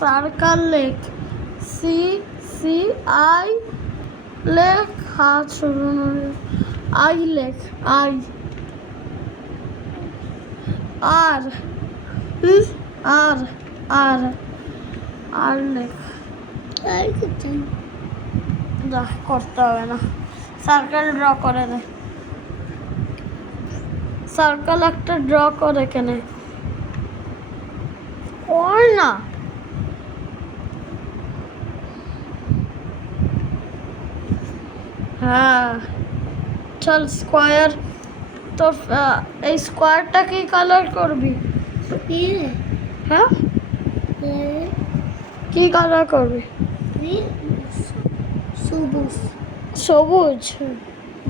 Circle লেখ, C C I লেখ, হাত সরানো, আই লেখ, আই, আর আর আর আর লেখ, যা করতে হবে না, সার্কেল ড্র করে দে, সার্কেল একটা ড্র করে এখানে কর না। হ্যাঁ চল স্কোয়ার, তো এই স্কোয়ারটা কি কালার করবি? হ্যাঁ কি কালার করবি? সবুজ। সবুজ,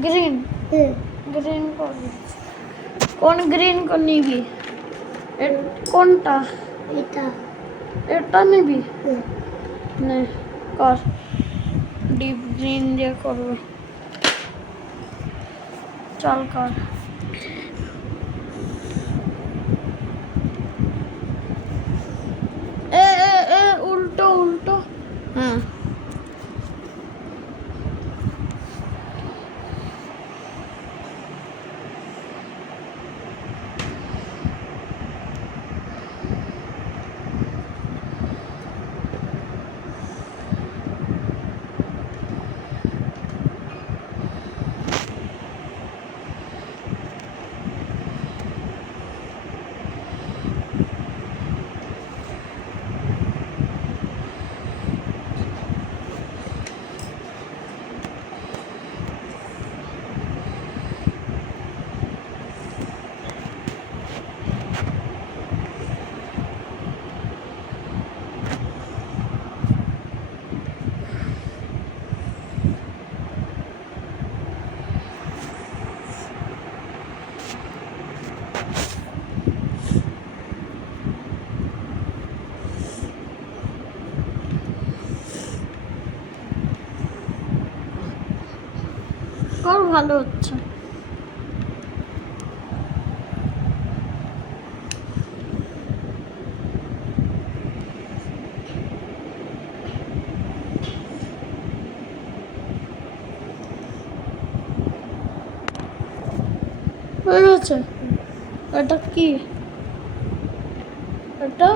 গ্রিন, গ্রিন করবি। কোন গ্রিন নিবি? কোনটা? এটা এটা নিবি? নে কর, ডিপ গ্রিন দিয়ে করবে, চল কর। এ এ এ উল্টো উল্টো, হ্যাঁ কর, ভালো হচ্ছে। হয়ে গেছে। এটা কি? এটা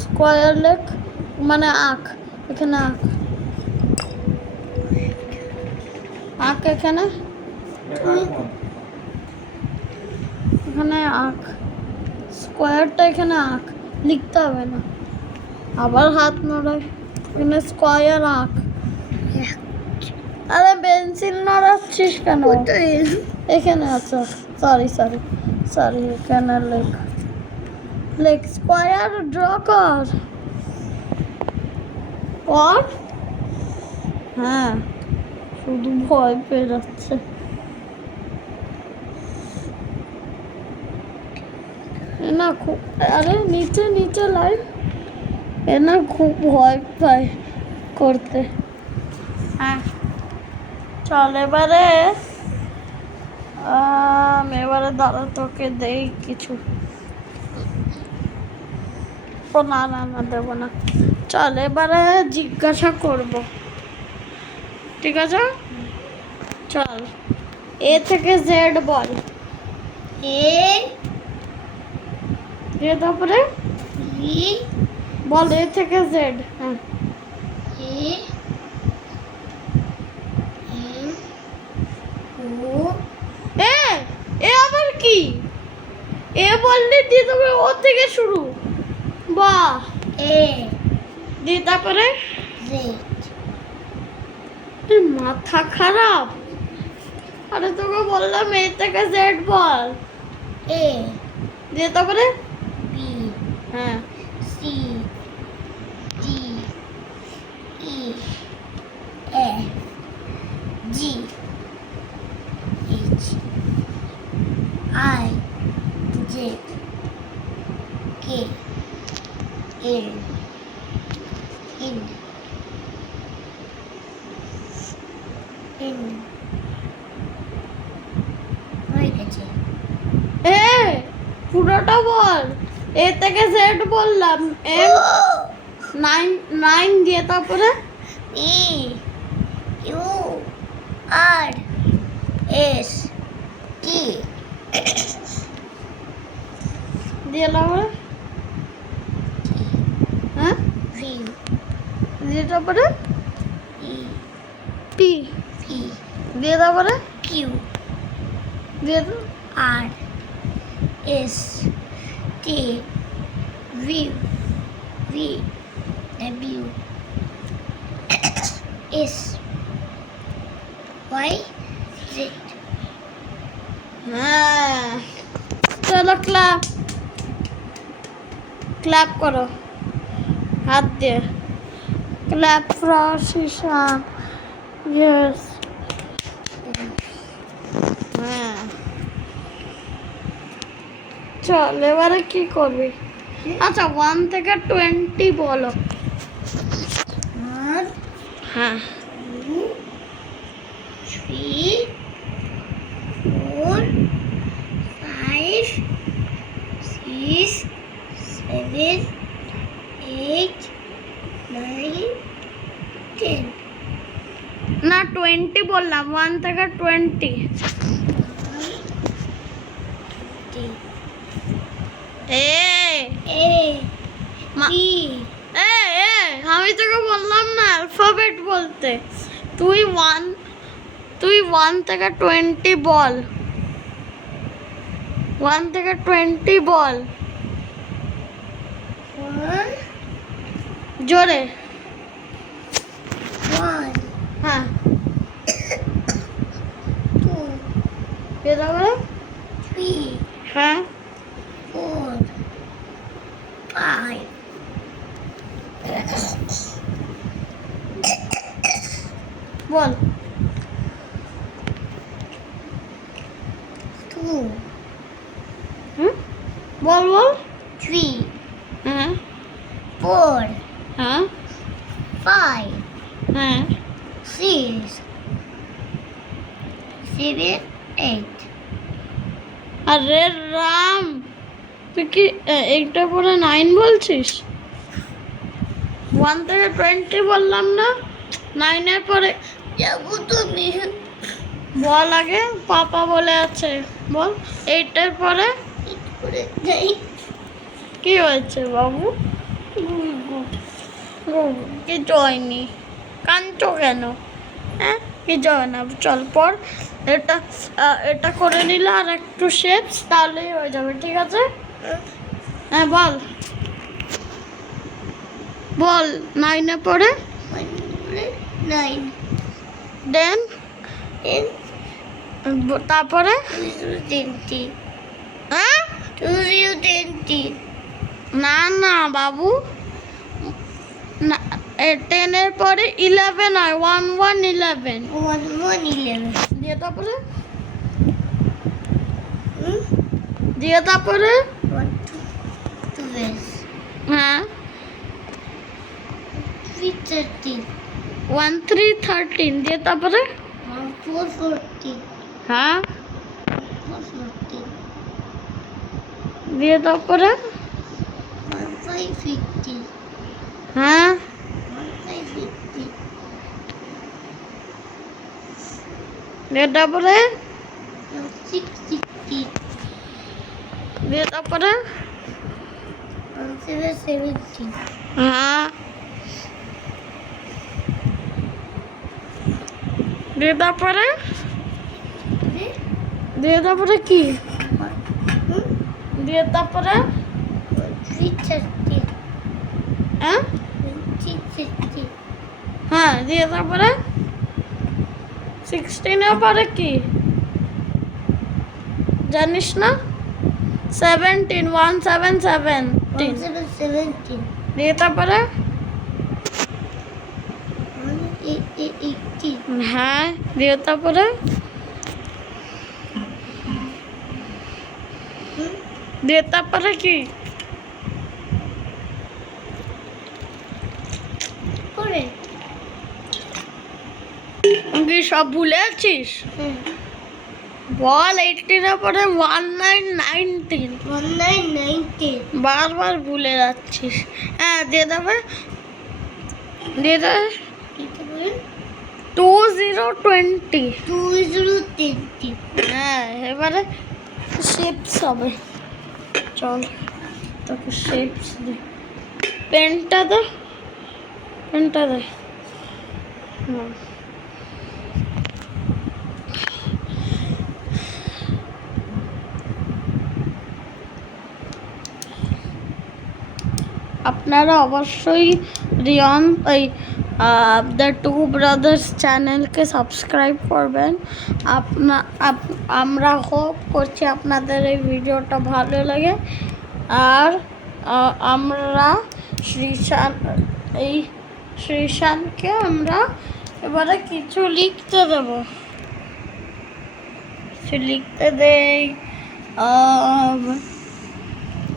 স্কোয়ার লেখ, মানে আঁক, এখানে আঁক, আঁক এখানে, এখানে আঁক, স্কোয়ারটা এখানে আঁক, লিখতে হবে না, আবার হাত নড়াই, এখানে স্কোয়ার আঁক। আরে পেন্সিল নড়াচ্ছিস কেন? এখানে আচ্ছা, সরি সরি সরি, এখানে লেখ, লেখ স্কোয়ার ড্র কর, কর। হ্যাঁ শুধু ভয় পেয়ে যাচ্ছে। না খুব, আরে নিচে নিচে লাইন, এ না খুব ভয় পায় করতে। হ্যাঁ চল এবারে, এবারে দাঁড়া তোকে দেই কিছু, ও না না না দেবো না, চল এবারে জিজ্ঞাসা করব, ঠিক আছে? চল এ থেকে জেড বল, তারপরে বল এ থেকে জেড। হ্যাঁ এ, এ আবার কি? এ বললি দিয়ে তবে ও থেকে শুরু, বাহ, দিয়ে তারপরে মাথা খারাপ, আরে তোকে বললাম এ থেকে জেড বল, দিয়ে তারপরে হ্যাঁ পুরোটা বল। এ থেকে জেড বললাম, এম 9 দিয়ে তারপরে E U R S T দিয়ে তারপরে হ্যাঁ V দিয়ে তারপরে E পি V দিয়ে তারপরে Q দিয়ে R S T V V W S Y Z হ্যাঁ চলো ক্লাপ ক্লাপ করো হাত দিয়ে ক্লাপ ফর শিশান ইয়েস হ্যাঁ চল এবারে কি করবি আচ্ছা 1 থেকে 20 বলো 1 হ্যাঁ 2 3 4 5 6 7 8 9 10 না 20 বললাম 1 থেকে 20 এ A মা- B এ আমি তোকে বললাম না অ্যালফাবেট বলতে তুই 1 থেকে 20 বল 1 থেকে 20 বল 1 জোরে 1 হ্যাঁ 2 এটা বলো 3 হ্যাঁ 4 5 বল 2 হুম বল বল 3 হ্যাঁ 4 হ্যাঁ 5 হ্যাঁ 6 7 8 আরে রাম তুই কি এইটা পরে 9 বলছিস 1 থেকে 20 বললাম না 9 এর পরে যাবো তুমি বল আগে পাপা বলে আছে বল 8 এর পরে করে যাই কি হয়েছে বাবু কিছু হয়নি কাঁদছো কেন হ্যাঁ কিছু হয় না চল পর এটা এটা করে নিলে আর একটু শেপস তাহলেই হয়ে যাবে ঠিক আছে হ্যাঁ বল বল 9 এ পরে 9 দেন 10 তারপরে 20 হ্যাঁ 20 না না বাবু না 10 এর পরে 11 হয় 1 1 11 11 দিয়ে তারপরে দিয়ে তারপরে 12 হ্যাঁ 13 1 3 13 দিয়ে তারপরে 4 14 হ্যাঁ 14 দিয়ে তারপরে 5 50 হ্যাঁ 5 50 দিয়ে তারপরে 6 60 দিয়ে তারপরে 7 70 হ্যাঁ দিয়ে তারপরে দিয়ে তারপরে কি দিয়ে তারপরে 330 হ্যাঁ 360 হ্যাঁ দিয়ে তারপরে 16 এর পরে কি জানিস না 17 1 7 17 17 দিয়ে তারপরে 18 হ্যাঁ দিয়ে তারপরে দিয়ে তারপরে কি করে কি সব ভুলে আছিস বল 18 এর পরে 19 19 19 19 বারবার ভুলে যাচ্ছিস। হ্যাঁ দিয়ে দেবে, দিয়ে দেবে। 2020। 2020। হ্যাঁ এবারে শেপস হবে। চল তোকে শেপস দে, পেনটা দে, পেনটা দে। হুম আপনারা অবশ্যই রিয়ন এই দ্য টু ব্রাদার্স চ্যানেলকে সাবস্ক্রাইব করবেন। আমরা হোপ করছি আপনাদের এই ভিডিওটা ভালো লাগে। আর আমরা শ্রীশানকে আমরা এবারে কিছু লিখতে দেব, কিছু লিখতে দেই।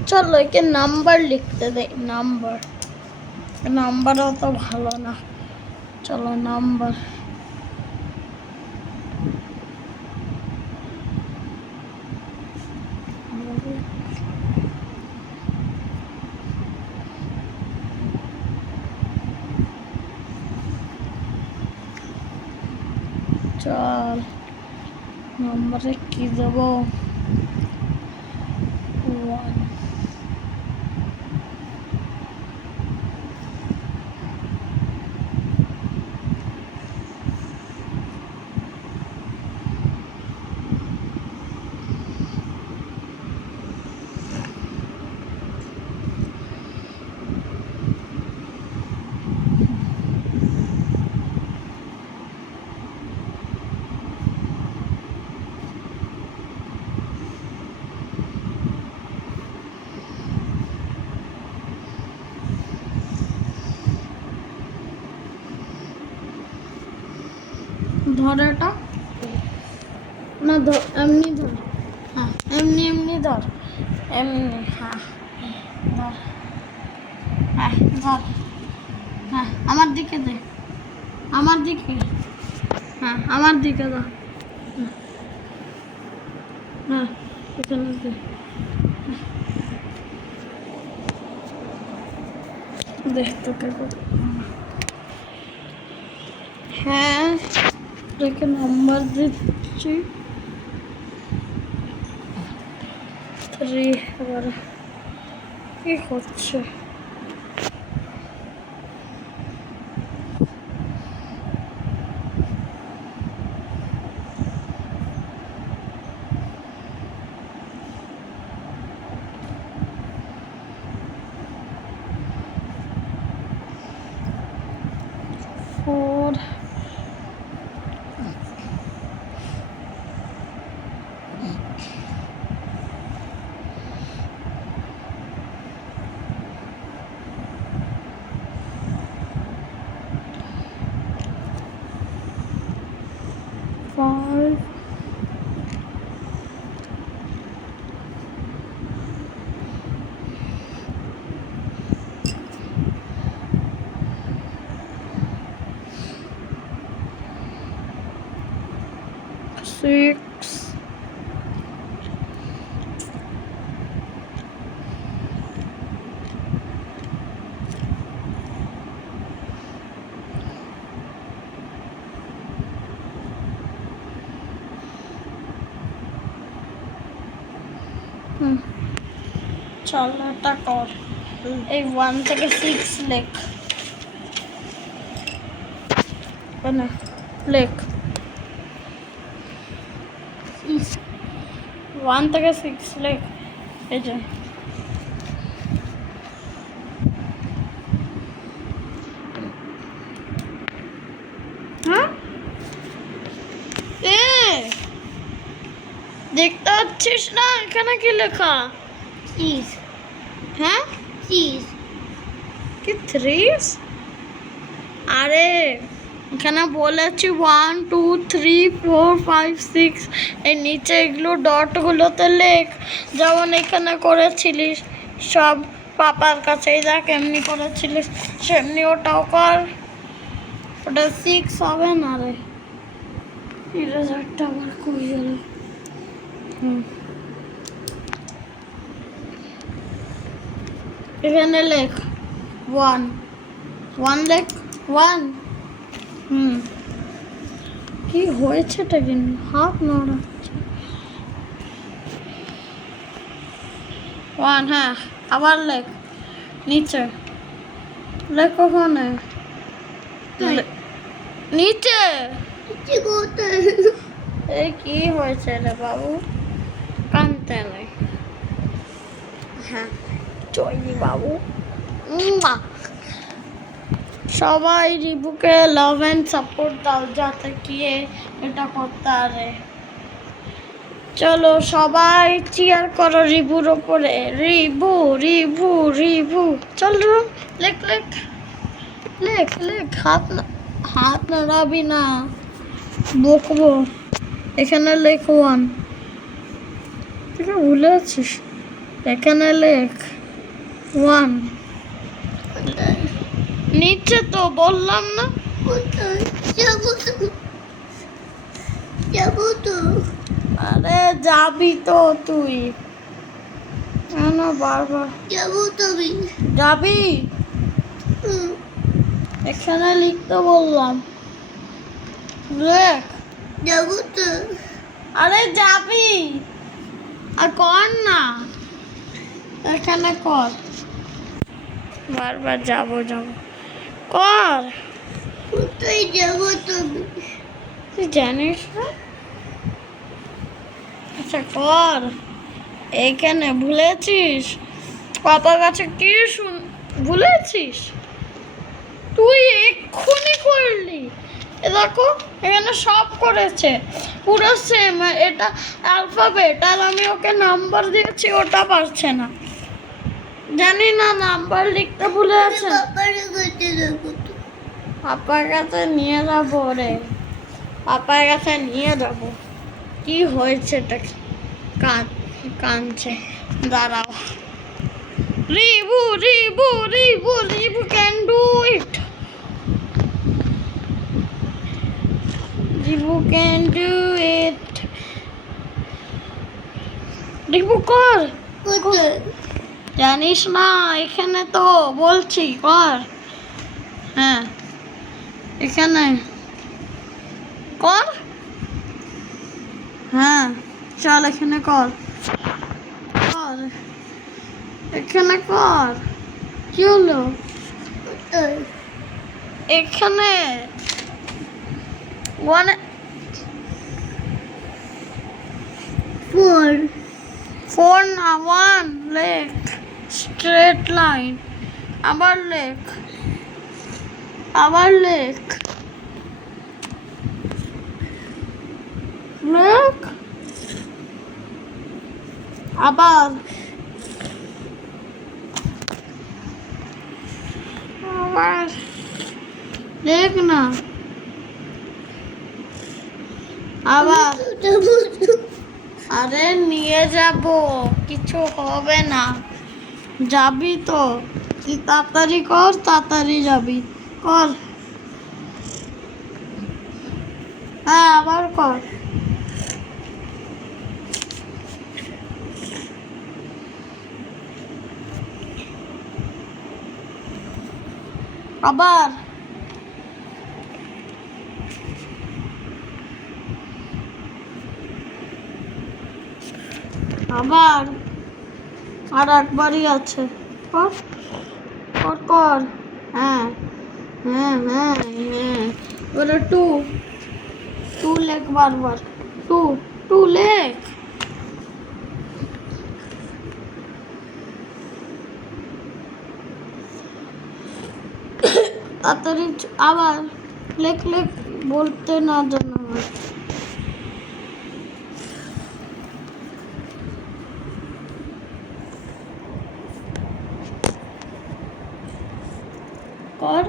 চলো একে নাম্বার লিখতে দেই, নাম্বার, নাম্বার অত ভালো না, চলো নাম্বার। চল নাম্বারে কি দেবো? 1। ধর এটা না, ধর এমনি ধর। হ্যাঁ এমনি এমনি ধর, এমনি। হ্যাঁ ধর, হ্যাঁ ধর। হ্যাঁ আমার দিকে দে, আমার দিকে। হ্যাঁ আমার দিকে দাও। হ্যাঁ এখানে দে। দেখ তোকে। হ্যাঁ তোকে নাম্বার দিচ্ছি 3। এবার কি করছে? Four. Five. Six. চল এটা কর, এই 1 থেকে 6 লেখ না, লেখ 1 থেকে 6 লেখ। এই যে হ্যাঁ এ দেখতে পাচ্ছিস না এখানে কি লেখা? চিজ। হ্যাঁ চিজ। কি 3? আরে এখানে বলেছি 1 2 3 4 5 6, এই নিচে এগুলো ডটগুলোতে লেখ, যেমন এখানে করেছিলিস সব পাপার কাছেই দেখ এমনি করেছিলিস সেমনি ওটাও কর। ওটা 6 হবে না রে, ইরেজারটা আবার কই গেল? এখানে লেখ 1 1 লেখ 1 কি হয়েছেটা কিন্তু হাত নড়াচ্ছে 1 হ্যাঁ আবার লেখ নিচে লেখ ওখানে নিচে এই কি হয়েছে রে বাবু কানতে নেই হ্যাঁ জয়নি বাবু মা সবাই রিবুকে লাভ অ্যান্ড সাপোর্ট দাও যাতে গিয়ে এটা করতে পারে চলো সবাই চিয়ার করো রিবুর ওপরে রিবু রিবু রিবু চলো লেখ লেখ লেখ লেখ হাত নাড়াবি না বকবো এখানে লেখ 1 তুই কি ভুলে আছিস এখানে লেখ 1 নিচে তো বললাম না যাবো তো আরে যাবি তো তুই কেন বারবার যাবো তুমি যাবি এখানে লিখতে বললাম লেখ যাবো তো আরে যাবি আর কর না এখানে কর বারবার যাবো যাবো কর কোথায় যাবো তুমি তুই জানিস না আচ্ছা কর এইখানে ভুলেছিস পাপার কাছে কি ভুলেছিস তুই এক্ষুনি করলি এ দেখো এখানে সব করেছে পুরো সেম এটা অ্যালফাবেট আর আমি ওকে নাম্বার দিয়েছি ওটা পারছে না জানি না নাম্বার লিখতে ভুলে আছে পাপার কাছে যাবো তো পাপার কাছে নিয়ে যাবো রে পাপার কাছে নিয়ে যাবো কি হয়েছে এটা কাঁদছে দাঁড়াও Ribu Ribu Ribu Ribu can do it Ribu can do it Ribu কর কোথায় জানিস না এখানে তো বলছি কর হ্যাঁ এখানে কর হ্যাঁ চল এখানে কর কর এখানে কর কি হলো কোথায় এখানে ওয়ান 4 4 না 1 লেখ স্ট্রেট লাইন আবার লেখ লেখ আবার লেখ না আবার যাবো তো আরে নিয়ে যাব কিছু হবে না যাবি তো তুই তাড়াতাড়ি কর তাড়াতাড়ি যাবি কর হ্যাঁ আবার কর আবার আবার আর একবারই আছে কর কর কর হ্যাঁ হ্যাঁ হ্যাঁ হ্যাঁ এবারে 2 লেখ বারবার 2 লেখ তাড়াতাড়ি আবার লেখ লেখ বলতে না জানা হয় কর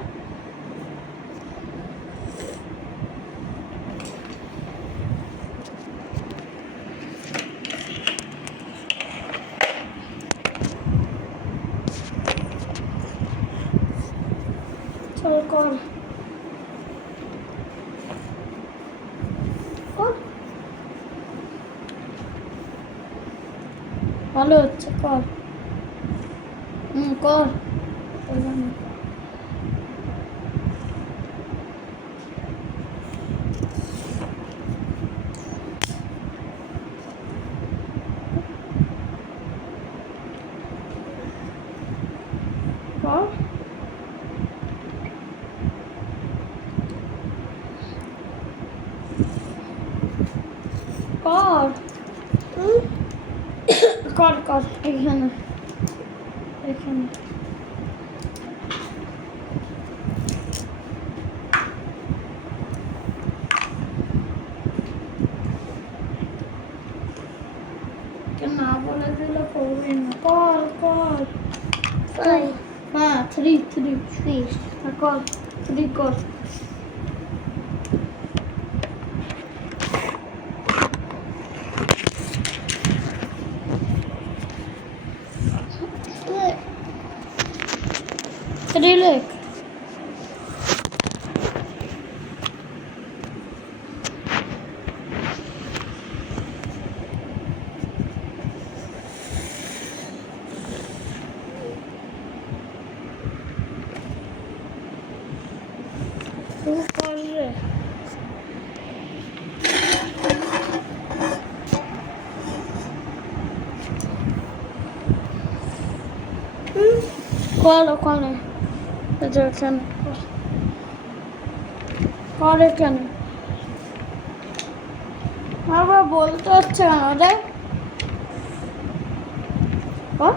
চল কর কর ভালো হচ্ছে কর কর কর কর কর কর এখানে এখানে না বলে দিলে করবি না কর কর Five. হ্যাঁ থ্রি থ্রি Three. কর থ্রি কর Look. থ্রি লেখ তুই কর রে কর ওখানে এখানে কর এখানে বাবা বলতে হচ্ছে কেন রে কর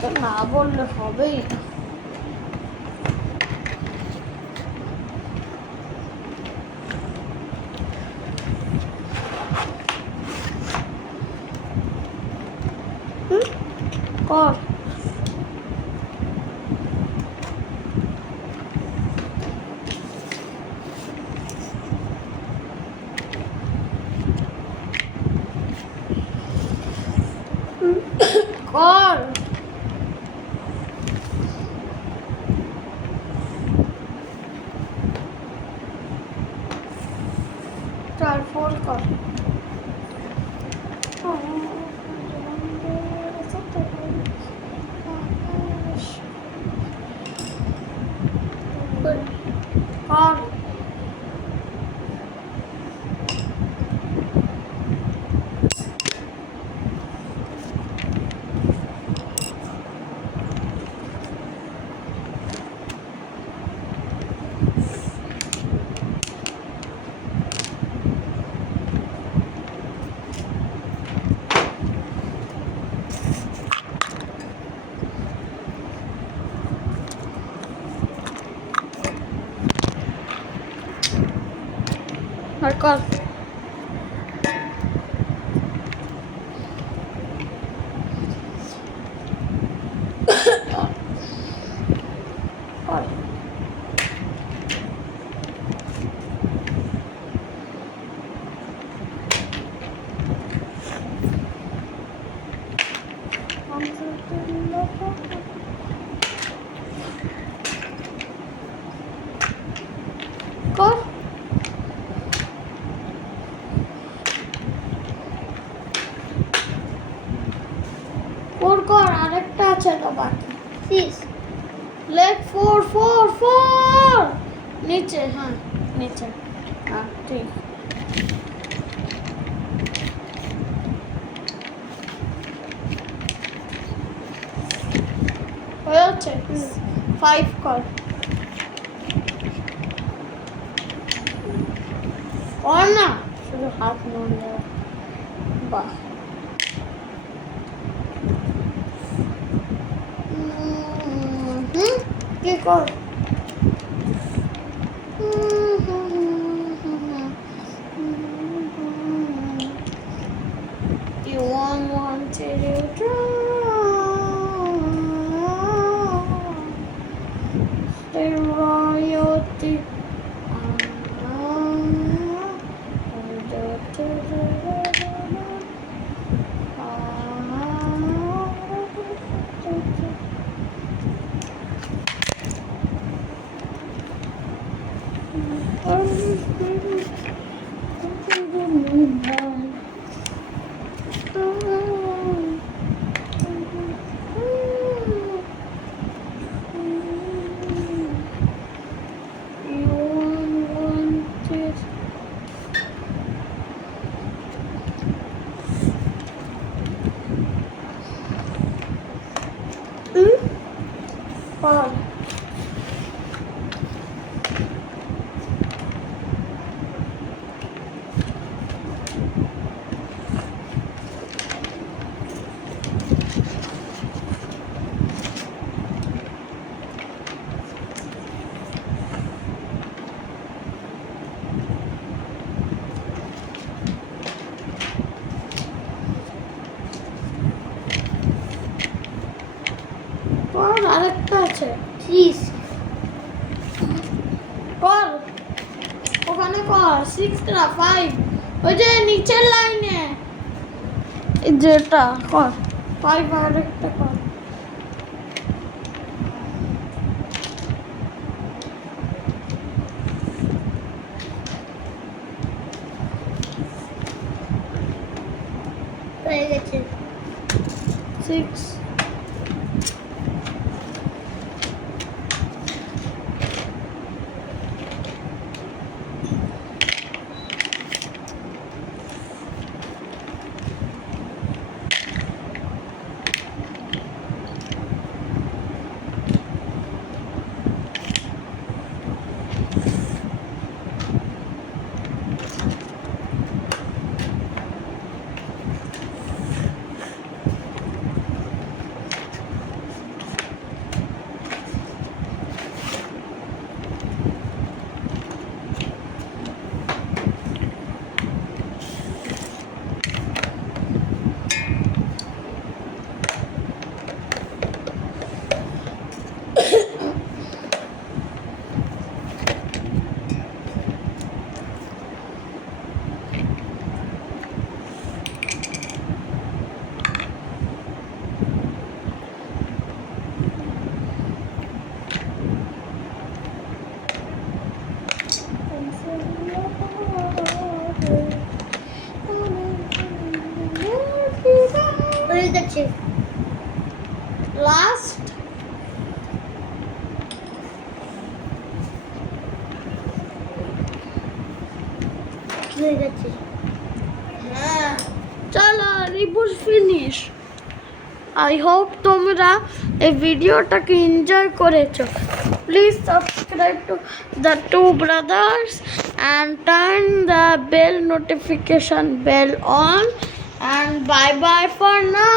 তো না বললে হবেই না কর কর চার ফোর কর কর আর কর কর কর ফোর কর আরেকটা আছে তো বাকি Six. Leg four four four নিচে হ্যাঁ নিচে হ্যাঁ ঠিক হয়েছে ফাইভ কর কর না শুধু হাত নড়লে বাহ কি কর You want wanted you drown the royalty আছে? Trees. কর, ওখানে কর, 6 না 5, ওই যে নিচের লাইনে, এই যেটা কর, 5 আর একটা কর। হয়ে গেছে। 6 হয়ে গেছে। লাস্ট হয়ে গেছে। হ্যাঁ, চলো রিপুশ ফিনিশ। আই হোপ তোমরা এই ভিডিওটাকে এনজয় করেছো। Please subscribe to the two brothers and turn the bell notification bell on, and bye bye for now.